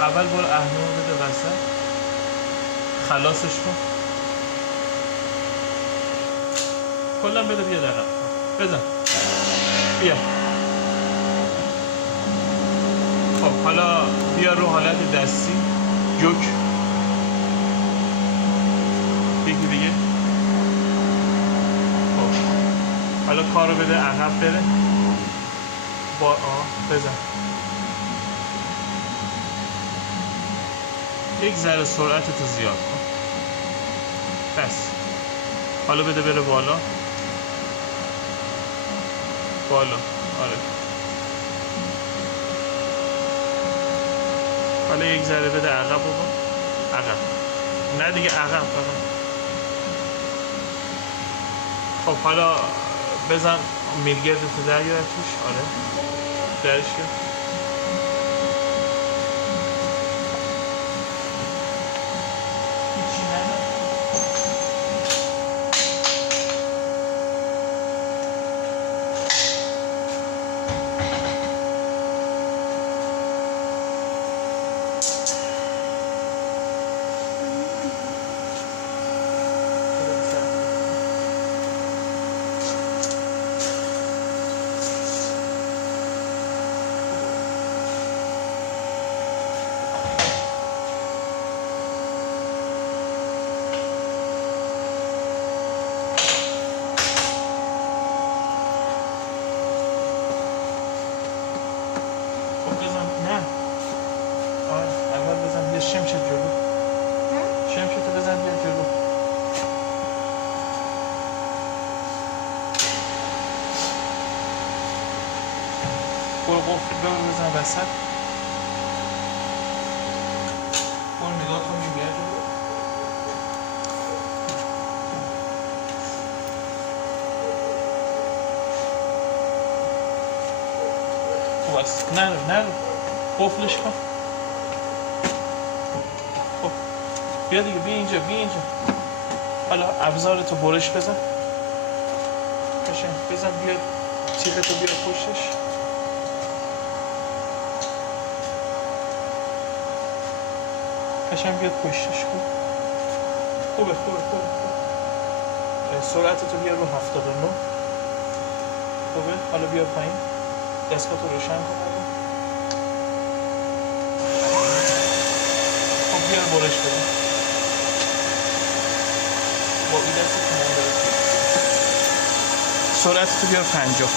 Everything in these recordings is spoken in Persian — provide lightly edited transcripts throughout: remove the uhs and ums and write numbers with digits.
اول برو اهنمو بده وسط، خلاصش کن، کلا بده بیا دقیقا بزن بیا. خب حالا بیا رو حالت دستی جوک یکی دیگه. خب حالا کارو بده عقب بره با بزن. یک ذره سرعتتو زیاد کن بس. حالا بده بره بالا بالا. آره حالا یک ذره بده عقب بابا، عقب نه دیگه عقب. خب حالا بزن میلگردتو در یا توش. آره درش کرد. هیچی نداره. شمشت جلو، شمشتو بزن بیا جلو. برو قفل برو بزن وسط. برو نگاه کنیم بیا جلو. خب از نرو قفلش کن. بیا دیگه بیا اینجا بیا اینجا. حالا ابزارتو برش بزن بزن بیا تیغتو بیا پشتش. قشنگ بیاد پشتش کن. خوبه سرعتتو بیا رو 79. خوبه حالا بیا پایین دستگاهتو روشن کن. خب بیا برش بزن با این دست کمان داره. سرعت تو بیار 50.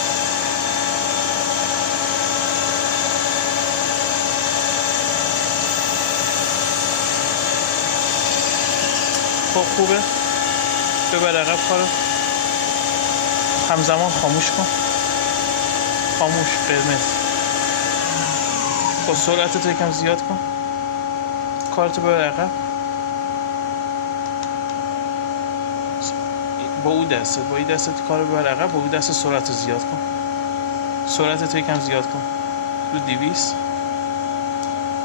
خب خوبه ببر عقب کارو. همزمان خاموش کن. خاموش قرمز. خب سرعت تو یکم زیاد کن. کارتو ببر عقب با اون دستت. با این دستت کارو ببر عقب. با اون دست سرعت زیاد کن. سرعت تو یکم زیاد کن رو 200.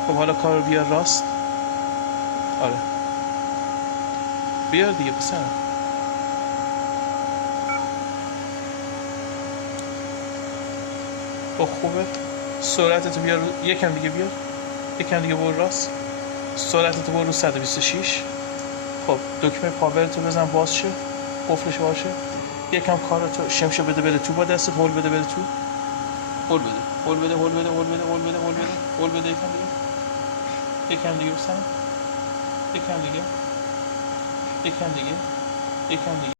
خب حالا کارو بیار راست. آره بیار دیگه پسر. خب خوبه سرعتتو بیار رو یکم دیگه بیار. یکم دیگه برو راست. سرعتتو برو رو 126. خب دکمه پاورتو بزن باز شه قفلش باشه. یکم کارتو شمشو بده بره تو با دست هول بده بره تو. هول بده یکم دیگه بزن. یکم دیگه